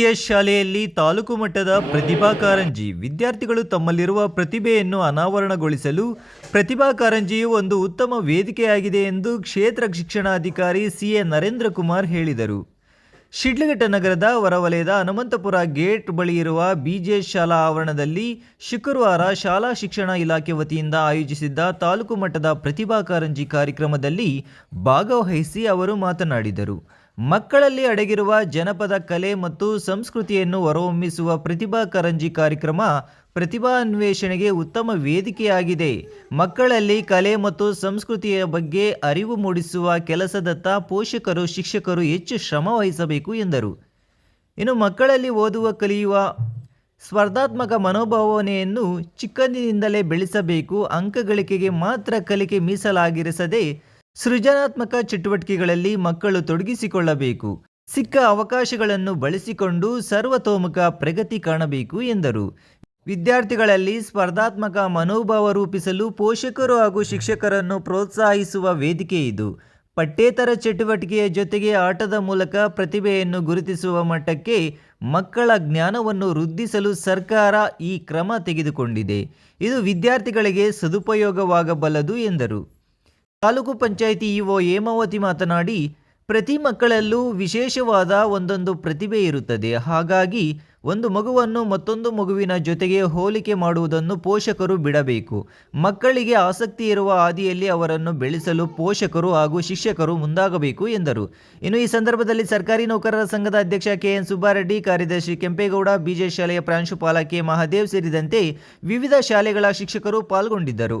BGS ಶಾಲೆಯಲ್ಲಿ ತಾಲೂಕು ಮಟ್ಟದ ಪ್ರತಿಭಾ ಕಾರಂಜಿ. ವಿದ್ಯಾರ್ಥಿಗಳು ತಮ್ಮಲ್ಲಿರುವ ಪ್ರತಿಭೆಯನ್ನು ಅನಾವರಣಗೊಳಿಸಲು ಪ್ರತಿಭಾ ಕಾರಂಜಿಯು ಒಂದು ಉತ್ತಮ ವೇದಿಕೆಯಾಗಿದೆ ಎಂದು ಕ್ಷೇತ್ರ ಶಿಕ್ಷಣಾಧಿಕಾರಿ ಸಿಎ ನರೇಂದ್ರ ಕುಮಾರ್ ಹೇಳಿದರು. ಶಿಡ್ಲಘಟ್ಟ ನಗರದ ಹೊರವಲಯದ ಹನುಮಂತಪುರ ಗೇಟ್ ಬಳಿ ಇರುವ ಬಿಜೆಎಸ್ ಶಾಲಾ ಆವರಣದಲ್ಲಿ ಶುಕ್ರವಾರ ಶಾಲಾ ಶಿಕ್ಷಣ ಇಲಾಖೆ ವತಿಯಿಂದ ಆಯೋಜಿಸಿದ್ದ ತಾಲೂಕು ಮಟ್ಟದ ಪ್ರತಿಭಾ ಕಾರಂಜಿ ಕಾರ್ಯಕ್ರಮದಲ್ಲಿ ಭಾಗವಹಿಸಿ ಅವರು ಮಾತನಾಡಿದರು. ಮಕ್ಕಳಲ್ಲಿ ಅಡಗಿರುವ ಜನಪದ ಕಲೆ ಮತ್ತು ಸಂಸ್ಕೃತಿಯನ್ನು ಹೊರಹೊಮ್ಮಿಸುವ ಪ್ರತಿಭಾ ಕಾರಂಜಿ ಕಾರ್ಯಕ್ರಮ ಪ್ರತಿಭಾ ಅನ್ವೇಷಣೆಗೆ ಉತ್ತಮ ವೇದಿಕೆಯಾಗಿದೆ. ಮಕ್ಕಳಲ್ಲಿ ಕಲೆ ಮತ್ತು ಸಂಸ್ಕೃತಿಯ ಬಗ್ಗೆ ಅರಿವು ಮೂಡಿಸುವ ಕೆಲಸದತ್ತ ಪೋಷಕರು, ಶಿಕ್ಷಕರು ಹೆಚ್ಚು ಶ್ರಮ ವಹಿಸಬೇಕು ಎಂದರು. ಇನ್ನು ಮಕ್ಕಳಲ್ಲಿ ಓದುವ, ಕಲಿಯುವ ಸ್ಪರ್ಧಾತ್ಮಕ ಮನೋಭಾವನೆಯನ್ನು ಚಿಕ್ಕಂದಿನಿಂದಲೇ ಬೆಳೆಸಬೇಕು. ಅಂಕಗಳಿಕೆಗೆ ಮಾತ್ರ ಕಲಿಕೆ ಮೀಸಲಾಗಿರಿಸದೆ ಸೃಜನಾತ್ಮಕ ಚಟುವಟಿಕೆಗಳಲ್ಲಿ ಮಕ್ಕಳು ತೊಡಗಿಸಿಕೊಳ್ಳಬೇಕು. ಸಿಕ್ಕ ಅವಕಾಶಗಳನ್ನು ಬಳಸಿಕೊಂಡು ಸರ್ವತೋಮುಖ ಪ್ರಗತಿ ಕಾಣಬೇಕು ಎಂದರು. ವಿದ್ಯಾರ್ಥಿಗಳಲ್ಲಿ ಸ್ಪರ್ಧಾತ್ಮಕ ಮನೋಭಾವ ರೂಪಿಸಲು ಪೋಷಕರು ಹಾಗೂ ಶಿಕ್ಷಕರನ್ನು ಪ್ರೋತ್ಸಾಹಿಸುವ ವೇದಿಕೆ ಇದು. ಪಠ್ಯೇತರ ಚಟುವಟಿಕೆಯ ಜೊತೆಗೆ ಆಟದ ಮೂಲಕ ಪ್ರತಿಭೆಯನ್ನು ಗುರುತಿಸುವ ಮಟ್ಟಕ್ಕೆ ಮಕ್ಕಳ ಜ್ಞಾನವನ್ನು ವೃದ್ಧಿಸಲು ಸರ್ಕಾರ ಈ ಕ್ರಮ ತೆಗೆದುಕೊಂಡಿದೆ. ಇದು ವಿದ್ಯಾರ್ಥಿಗಳಿಗೆ ಸದುಪಯೋಗವಾಗಬಲ್ಲದು ಎಂದರು. ತಾಲೂಕು ಪಂಚಾಯಿತಿ ಇಒ ಹೇಮಾವತಿ ಮಾತನಾಡಿ, ಪ್ರತಿ ಮಕ್ಕಳಲ್ಲೂ ವಿಶೇಷವಾದ ಒಂದೊಂದು ಪ್ರತಿಭೆ ಇರುತ್ತದೆ. ಹಾಗಾಗಿ, ಒಂದು ಮಗುವನ್ನು ಮತ್ತೊಂದು ಮಗುವಿನ ಜೊತೆಗೆ ಹೋಲಿಕೆ ಮಾಡುವುದನ್ನು ಪೋಷಕರು ಬಿಡಬೇಕು. ಮಕ್ಕಳಿಗೆ ಆಸಕ್ತಿ ಇರುವ ಹಾದಿಯಲ್ಲಿ ಅವರನ್ನು ಬೆಳೆಸಲು ಪೋಷಕರು ಹಾಗೂ ಶಿಕ್ಷಕರು ಮುಂದಾಗಬೇಕು ಎಂದರು. ಇನ್ನು ಈ ಸಂದರ್ಭದಲ್ಲಿ ಸರ್ಕಾರಿ ನೌಕರರ ಸಂಘದ ಅಧ್ಯಕ್ಷ ಕೆಎನ್ ಸುಬ್ಬಾರೆಡ್ಡಿ, ಕಾರ್ಯದರ್ಶಿ ಕೆಂಪೇಗೌಡ ಬಿಜೆ ಶಾಲೆಯ ಪ್ರಾಂಶುಪಾಲ ಕೆ ಮಹಾದೇವ್ ಸೇರಿದಂತೆ ವಿವಿಧ ಶಾಲೆಗಳ ಶಿಕ್ಷಕರು ಪಾಲ್ಗೊಂಡಿದ್ದರು.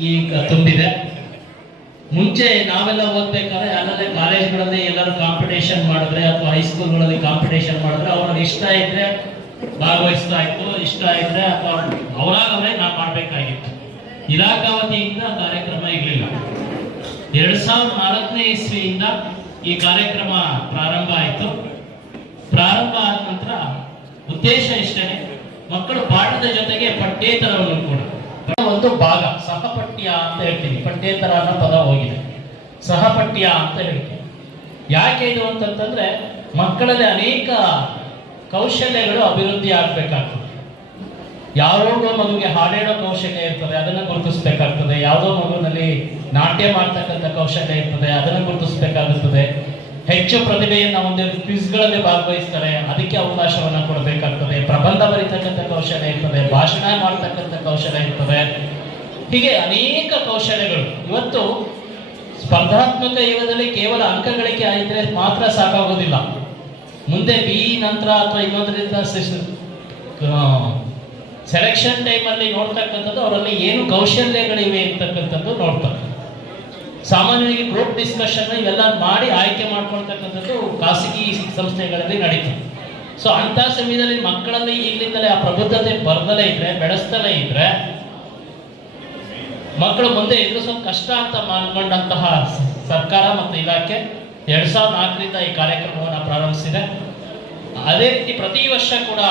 ಈಗ ತುಂಬಿದೆ. ಮುಂಚೆ ನಾವೆಲ್ಲ ಓದ್ಬೇಕಾದ್ರೆ ಅಲ್ಲದೆ ಕಾಲೇಜ್ಗಳಲ್ಲಿ ಎಲ್ಲರೂ ಕಾಂಪಿಟೇಷನ್ ಮಾಡಿದ್ರೆ ಅಥವಾ ಹೈಸ್ಕೂಲ್ಗಳಲ್ಲಿ ಕಾಂಪಿಟೇಷನ್ ಮಾಡಿದ್ರೆ ಅವ್ರಿಗೆ ಇಷ್ಟ ಇದ್ರೆ ಭಾಗವಹಿಸ್ತಾ ಇತ್ತು, ಇಷ್ಟ ಇದ್ರೆ ಅಥವಾ ಅವರಾಗವೇ ನಾವು ಮಾಡಬೇಕಾಗಿತ್ತು. ಇಲಾಖಾ ವತಿಯಿಂದ ಕಾರ್ಯಕ್ರಮ ಇರಲಿಲ್ಲ. ಎರಡ್ ಸಾವಿರದ ನಾಲ್ಕನೇ ಇಸ್ವಿಯಿಂದ ಈ ಕಾರ್ಯಕ್ರಮ ಪ್ರಾರಂಭ ಆಯಿತು. ಪ್ರಾರಂಭ ಆದ ನಂತರ ಉದ್ದೇಶ ಇಷ್ಟೇ ಮಕ್ಕಳು ಪಾಠದ ಜೊತೆಗೆ ಪಠ್ಯೇತರವನ್ನು ಕೂಡ. ಒಂದು ಭಾಗ, ಸಹಪಠ್ಯ ಅಂತ ಹೇಳ್ತೀನಿ. ಪಠ್ಯೇತರ ಅನ್ನೋ ಪದ ಹೋಗಿದೆ. ಸಹಪಠ್ಯ ಅಂತ ಹೇಳ್ತೀನಿ. ಯಾಕೆ ಇದು ಅಂತಂತಂದ್ರೆ, ಮಕ್ಕಳಲ್ಲಿ ಅನೇಕ ಕೌಶಲ್ಯಗಳು ಅಭಿವೃದ್ಧಿ ಆಗ್ಬೇಕಾಗ್ತದೆ. ಯಾರೋಗೋ ಮಗುಗೆ ಹಾಡೇಳೋ ಕೌಶಲ್ಯ ಇರ್ತದೆ, ಅದನ್ನ ಗುರುತಿಸಬೇಕಾಗ್ತದೆ. ಯಾವುದೋ ಮಗುವಿನಲ್ಲಿ ನಾಟ್ಯ ಮಾಡ್ತಕ್ಕಂಥ ಕೌಶಲ್ಯ ಇರ್ತದೆ, ಅದನ್ನು ಗುರುತಿಸಬೇಕಾಗುತ್ತದೆ ಹೆಚ್ಚು ಪ್ರತಿಭೆಯನ್ನು ಹೊಂದಿರೋ ಕ್ವಿಸ್ಗಳಲ್ಲಿ ಭಾಗವಹಿಸ್ತಾರೆ, ಅದಕ್ಕೆ ಅವಕಾಶವನ್ನು ಕೊಡಬೇಕಾಗ್ತದೆ. ಪ್ರಬಂಧ ಬರೀತಕ್ಕಂಥ ಕೌಶಲ್ಯ ಇರ್ತದೆ, ಭಾಷಣ ಮಾಡ್ತಕ್ಕಂಥ ಕೌಶಲ್ಯ ಇರ್ತದೆ. ಹೀಗೆ ಅನೇಕ ಕೌಶಲ್ಯಗಳು. ಇವತ್ತು ಸ್ಪರ್ಧಾತ್ಮಕ ಯುಗದಲ್ಲಿ ಕೇವಲ ಅಂಕ ಗಳಿಕೆ ಮಾತ್ರ ಸಾಕಾಗೋದಿಲ್ಲ. ಮುಂದೆ ಬಿ ನಂತರ ಅಥವಾ ಇನ್ನೊಂದರಿಂದ ಸೆಲೆಕ್ಷನ್ ಟೈಮಲ್ಲಿ ನೋಡ್ತಕ್ಕಂಥದ್ದು, ಅವರಲ್ಲಿ ಏನು ಕೌಶಲ್ಯಗಳಿವೆ ಅಂತಕ್ಕಂಥದ್ದು ನೋಡ್ತಾರೆ ಸಾಮಾನ್ಯವಾಗಿ ಗ್ರೂಪ್ ಡಿಸ್ಕಷನ್ ಇವೆಲ್ಲ ಮಾಡಿ ಆಯ್ಕೆ ಮಾಡ್ಕೊಳ್ತಕ್ಕಂಥದ್ದು ಖಾಸಗಿ ಸಂಸ್ಥೆಗಳಲ್ಲಿ ನಡೀತದೆ ಸೊ ಅಂತ ಸಮಯದಲ್ಲಿ ಮಕ್ಕಳಲ್ಲಿ ಇಲ್ಲಿಂದಲೇ ಆ ಪ್ರಬುದ್ಧತೆ ಬರ್ದಲೇ ಇದ್ರೆ, ಬೆಳೆಸ್ತಲೇ ಇದ್ರೆ ಮಕ್ಕಳು ಮುಂದೆ ಎದುರಿಸೋದು ಕಷ್ಟ ಅಂತ ಮಾಡ್ಕೊಂಡಂತಹ ಸರ್ಕಾರ ಮತ್ತು ಇಲಾಖೆ ಎರಡ್ ಸಾವಿರದ ನಾಲ್ಕರಿಂದ ಈ ಕಾರ್ಯಕ್ರಮವನ್ನು ಪ್ರಾರಂಭಿಸಿದೆ. ಅದೇ ರೀತಿ ಪ್ರತಿ ವರ್ಷ ಕೂಡ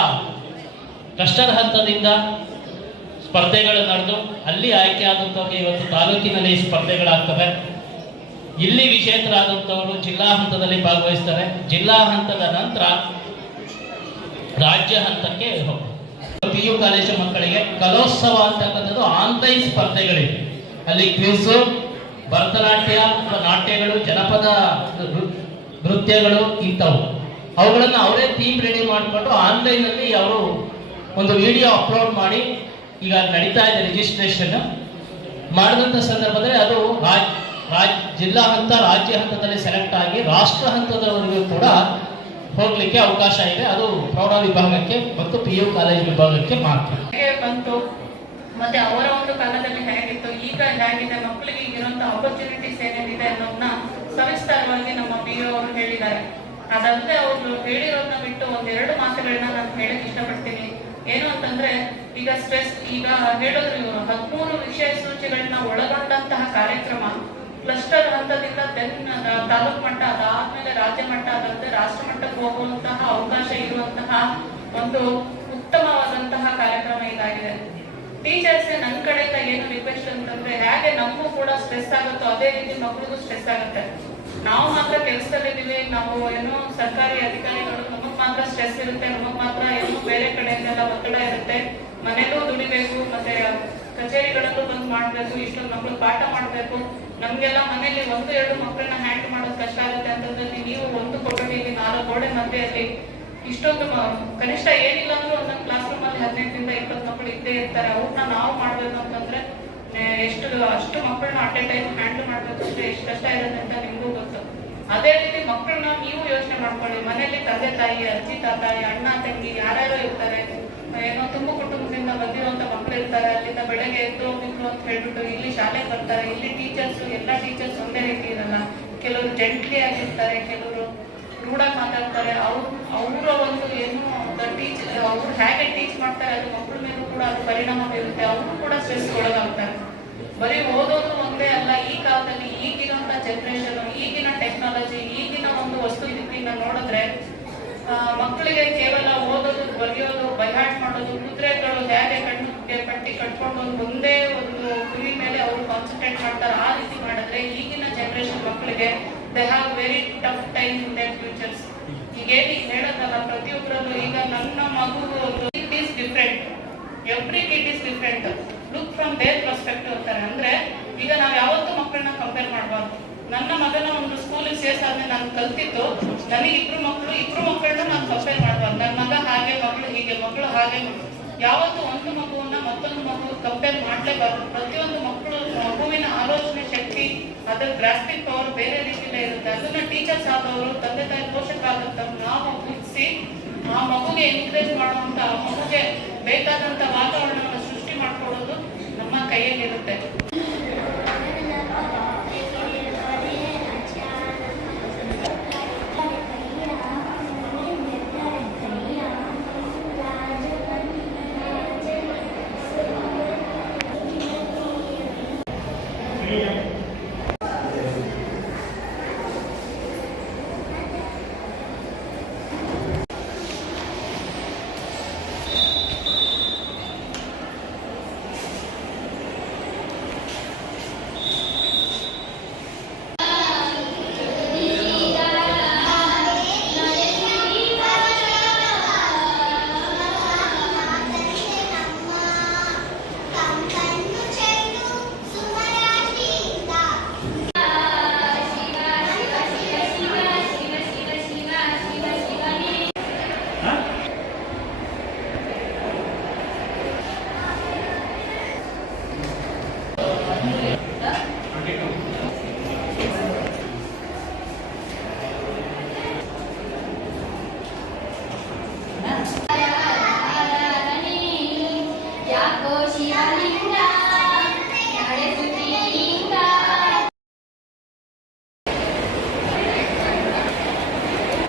ಕಷ್ಟದ ಹಂತದಿಂದ ಸ್ಪರ್ಧೆಗಳು ನಡೆದು, ಅಲ್ಲಿ ಆಯ್ಕೆ ಆದಂಥವ್ರಿಗೆ ಇವತ್ತು ತಾಲೂಕಿನಲ್ಲಿ ಸ್ಪರ್ಧೆಗಳಾಗ್ತವೆ. ಇಲ್ಲಿ ವಿಜೇತರಾದಂಥವರು ಜಿಲ್ಲಾ ಹಂತದಲ್ಲಿ ಭಾಗವಹಿಸ್ತಾರೆ. ಜಿಲ್ಲಾ ಹಂತದ ನಂತರ ರಾಜ್ಯ ಹಂತಕ್ಕೆ ಪಿ ಯು ಕಾಲೇಜು ಮಕ್ಕಳಿಗೆ ಕಲೋತ್ಸವ ಅಂತಕ್ಕಂಥದ್ದು ಆನ್ಲೈನ್ ಸ್ಪರ್ಧೆಗಳಿವೆ. ಅಲ್ಲಿ ಕ್ವೀಸು ಭರತನಾಟ್ಯ ನಾಟ್ಯಗಳು, ಜನಪದ ನೃತ್ಯಗಳು ಇಂಥವು. ಅವುಗಳನ್ನು ಅವರೇ ಥೀಮ್ ರೆಡಿ ಮಾಡಿಕೊಂಡು ಆನ್ಲೈನಲ್ಲಿ ಅವರು ಒಂದು ವಿಡಿಯೋ ಅಪ್ಲೋಡ್ ಮಾಡಿ, ಈಗ ನಡೀತಾ ಇದೆ ರಿಜಿಸ್ಟ್ರೇಷನ್ ಮಾಡಿದಂಥ ಸಂದರ್ಭದಲ್ಲಿ ಅದು ರಾಜ್ ರಾಜ್, ಜಿಲ್ಲಾ ಹಂತ, ರಾಜ್ಯ ಹಂತದಲ್ಲಿ ಸೆಲೆಕ್ಟ್ ಆಗಿ ರಾಷ್ಟ್ರ ಹಂತದವರೆಗೂ ಕೂಡ ಹೋಗ್ಲಿಕ್ಕೆ ಅವಕಾಶ ಇದೆ. ಅದು ಪ್ರೌಢ ವಿಭಾಗಕ್ಕೆ ಮತ್ತು ಪಿ ಯು ಕಾಲೇಜ್ ವಿಭಾಗಕ್ಕೆ ಮಾತ್ರ. ಹೇಗೆ ಬಂತು. ಮತ್ತೆ ಅವರ ಒಂದು ಕಾಲದಲ್ಲಿ ಹೇಗಿತ್ತು ಈಗ ಹೇಗಿದೆ ಮಕ್ಕಳಿಗೆ ಇರುವಂತ ಆಪರ್ಚುನಿಟೀಸ್ ಏನೇನಿದೆ ಅನ್ನೋದನ್ನ ಸವಿಸ್ತಾರವಾಗಿ ನಮ್ಮ ಪಿ ಅವರು ಹೇಳಿದ್ದಾರೆ. ಅದಲ್ಲದೆ ಅವರು ಹೇಳಿರೋದನ್ನ ಬಿಟ್ಟು ಒಂದೆರಡು ಮಾತುಗಳನ್ನ ನಾನು ಹೇಳಕ್ ಇಷ್ಟಪಡ್ತೀನಿ. ಏನು ಅಂತಂದ್ರೆ, ಈಗ ಸ್ಟ್ರೆಸ್ ಈಗ ಹೇಳಿದ್ರು ಇವರು, ಹದಿಮೂರು ವಿಷಯ ಸೂಚಿಗಳನ್ನ ಒಳಗೊಂಡಂತಹ ಕಾರ್ಯಕ್ರಮ ಕ್ಲಸ್ಟರ್ ಹಂತದಿಂದ ತೆನ್ ತಾಲೂಕು ಮಟ್ಟ ಅದಾದ್ಮೇಲೆ ರಾಜ್ಯ ಮಟ್ಟ ಅದಲ್ಲದೆ ರಾಷ್ಟ್ರ ಮಟ್ಟಕ್ಕೆ ಹೋಗುವಂತಹ ಅವಕಾಶ ಇರುವಂತಹ ಒಂದು ಉತ್ತಮವಾದಂತಹ ಕಾರ್ಯಕ್ರಮ ಇದಾಗಿದೆ. ಟೀಚರ್ಸ್ ನನ್ನ ಕಡೆಯಿಂದ ಏನು ರಿಕ್ವೆಸ್ಟ್ ಅಂತಂದ್ರೆ, ಹೇಗೆ ನಮಗೂ ಕೂಡ ಸ್ಟ್ರೆಸ್ ಆಗುತ್ತೋ ಅದೇ ರೀತಿ ಮಕ್ಕಳಿಗೂ ಸ್ಟ್ರೆಸ್ ಆಗುತ್ತೆ. ನಾವು ಮಾತ್ರ ಕೆಲಸದಲ್ಲಿದ್ದೀವಿ, ನಾವು ಏನು ಸರ್ಕಾರಿ ಅಧಿಕಾರಿಗಳು, ನಮಗ್ ಮಾತ್ರ ಸ್ಟ್ರೆಸ್ ಇರುತ್ತೆ, ನಮಗೆ ಮಾತ್ರ ಏನು ಬೇರೆ ಕಡೆಯಿಂದೆಲ್ಲ ಒತ್ತಡ ಇರುತ್ತೆ. ಮನೆಗೂ ದುಡಿಬೇಕು, ಮತ್ತೆ ಕಚೇರಿಗಳಲ್ಲೂ ಬಂದು ಮಾಡಬೇಕು, ಇಷ್ಟೊಂದು ಮಕ್ಕಳು ಪಾಠ ಮಾಡಬೇಕು. ನಮ್ಗೆಲ್ಲ ಮನೇಲಿ ಒಂದು, ಎರಡು ಮಕ್ಕಳನ್ನ ಹ್ಯಾಂಡ್ ಮಾಡೋದು ಕಷ್ಟ ಆಗುತ್ತೆ ಅಂತಂದ್ರೆ ನೀವು ಒಂದು ಕೊಠಡಿಯಲ್ಲಿ ನಾಲ್ಕು ಗೋಡೆ ಮಧ್ಯೆಯಲ್ಲಿ ಇಷ್ಟೊಂದು ಕನಿಷ್ಠ ಏನಿಲ್ಲ ಅಂದ್ರೂ ಒಂದೊಂದು ಕ್ಲಾಸ್ ಅಲ್ಲಿ ಹದಿನೈದರಿಂದ ಇಪ್ಪತ್ತು ಮಕ್ಕಳು ಇದ್ದೇ ಇರ್ತಾರೆ, ಅವ್ರನ್ನ ನಾವು ಮಾಡ್ಬೇಕು ಅಂತಂದ್ರೆ ಎಷ್ಟು, ಅಷ್ಟು ಮಕ್ಕಳನ್ನ ಅಟ್ ಎ ಟೈಮ್ ಹ್ಯಾಂಡಲ್ ಮಾಡ್ಬೇಕು ಅಂದ್ರೆ ಎಷ್ಟು ಕಷ್ಟ ಇರುತ್ತೆ ಅಂತ ನಿಮಗೂ ಗೊತ್ತು. ಅದೇ ರೀತಿ ಮಕ್ಕಳನ್ನ ನೀವು ಯೋಚನೆ ಮಾಡ್ಕೊಳ್ಳಿ. ಮನೆಯಲ್ಲಿ ತಂದೆ ತಾಯಿ, ಅಜ್ಜಿ ತಾತ ಅಣ್ಣ, ತಂಗಿ ಯಾರ್ಯಾರೋ ಇರ್ತಾರೆ. ಏನೋ ತುಂಬ ಕುಟುಂಬದಿಂದ ಬಂದಿರುವಂತ ಮಕ್ಕಳು ಇರ್ತಾರೆ. ಅಲ್ಲಿಂದ ಬೆಳಗ್ಗೆ ಎದ್ದು ನಿಂತು ಅಂತ ಹೇಳ್ಬಿಟ್ಟು ಇಲ್ಲಿ ಶಾಲೆಗೆ ಬರ್ತಾರೆ. ಇಲ್ಲಿ ಟೀಚರ್ಸ್ ಎಲ್ಲ ಟೀಚರ್ಸ್ ಒಂದೇ ರೀತಿ ಇರಲ್ಲ ಕೆಲವರು ಜೆಂಟ್ಲಿ ಆಗಿರ್ತಾರೆ, ಕೆಲವರು ರೂಢಾಗಿ ಮಾತಾಡ್ತಾರೆ. ಅವ್ರು, ಅವರ ಒಂದು ಅವ್ರು ಹೇಗೆ ಟೀಚ್ ಮಾಡ್ತಾರೆ, ಅದು ಮಕ್ಕಳ ಮೇಲೂ ಕೂಡ ಅದು ಪರಿಣಾಮ ಬೀರುತ್ತೆ ಅವರು ಕೂಡ ಸ್ಟ್ರೆಸ್ ಒಳಗಾಗ್ತಾರೆ ಬರೀ ಓದೋದು ಒಂದೇ ಅಲ್ಲ, ಈ ಕಾಲದಲ್ಲಿ ಈಗಿರುವಂತ ಜನರೇಷನ್ ಈಗಿನ ಟೆಕ್ನಾಲಜಿ ಈಗಿನ ಒಂದು ವಸ್ತು ಸ್ಥಿತಿನ ನೋಡಿದ್ರೆ ಮಕ್ಕಳಿಗೆ ಕೇವಲ ಓದೋದು, ಬರೆಯೋದು ಬೈಹಾಟ್ ಮಾಡೋದು, ಕುದುರೆಗಳು ಹೇಗೆ ಕಣ್ಣಿಗೆ ಪಟ್ಟಿ ಕಟ್ಕೊಂಡು ಒಂದೇ ಒಂದು ಗುರಿ ಮೇಲೆ ಅವರು ಕಾನ್ಸಂಟ್ರೇಟ್ ಮಾಡ್ತಾರೆ, ಆ ರೀತಿ ಮಾಡಿದ್ರೆ ಈಗಿನ ಜನರೇಷನ್ ಮಕ್ಕಳಿಗೆ they have very tough time in their futures ಈಗ ಹೇಳಿ ಹೇಳೋದಲ್ಲ, ಪ್ರತಿಯೊಬ್ಬರಲ್ಲೂ ಈಗ ನನ್ನ ಮಗು ಒಂದು it is different every kid is different look from their perspective ಅಂತಾರೆ ಅಂದ್ರೆ ಈಗ ನಾವು ಯಾವತ್ತೂ ಮಕ್ಕಳನ್ನ ಕಂಪೇರ್ ಮಾಡಬಾರ್ದು ನನ್ನ ಮಗನ ಒಂದು ಸ್ಕೂಲಿಗೆ ಸೇರ್ಸಾದ್ಮೇಲೆ ನಾನು ಕಲ್ತಿದ್ದು ನನಗೆ ಇಬ್ರು ಮಕ್ಕಳು ಇಬ್ರು ಮಕ್ಕಳನ್ನ ನಾನು ಕಂಪೇರ್ ಮಾಡಬಾರ್ದು. ನನ್ನ ಮಗ ಹಾಗೆ, ಮಗಳು ಹೀಗೆ ಮಕ್ಕಳು ಹಾಗೆ. ಯಾವತ್ತು ಒಂದು ಮಗುವನ್ನ ಮತ್ತೊಂದು ಮಗು ಕಂಪೇರ್ ಮಾಡ್ಲೇಬಾರ್ದು. ಪ್ರತಿಯೊಂದು ಮಕ್ಕಳು, ಮಗುವಿನ ಆಲೋಚನೆ ಶಕ್ತಿ, ಅದರ ಗ್ರಾಸ್ಪಿಂಗ್ ಪವರ್ ಬೇರೆ ರೀತಿಯಲ್ಲೇ ಇರುತ್ತೆ. ಅದನ್ನ ಟೀಚರ್ಸ್ ಆದವರು ತಂದೆ ತಾಯಿ ಪೋಷಕರಾದಂಥವ್ರು ನಾವು ಗುರುತಿಸಿ, ಆ ಮಗುಗೆ ಎನ್ಕರೇಜ್ ಮಾಡುವಂತ, ಆ ಮಗುಗೆ ಬೇಕಾದಂತ ವಾತಾವರಣವನ್ನು ಸೃಷ್ಟಿ ಮಾಡ್ಕೊಳ್ಳೋದು ನಮ್ಮ ಕೈಯಲ್ಲಿರುತ್ತೆ. freedom.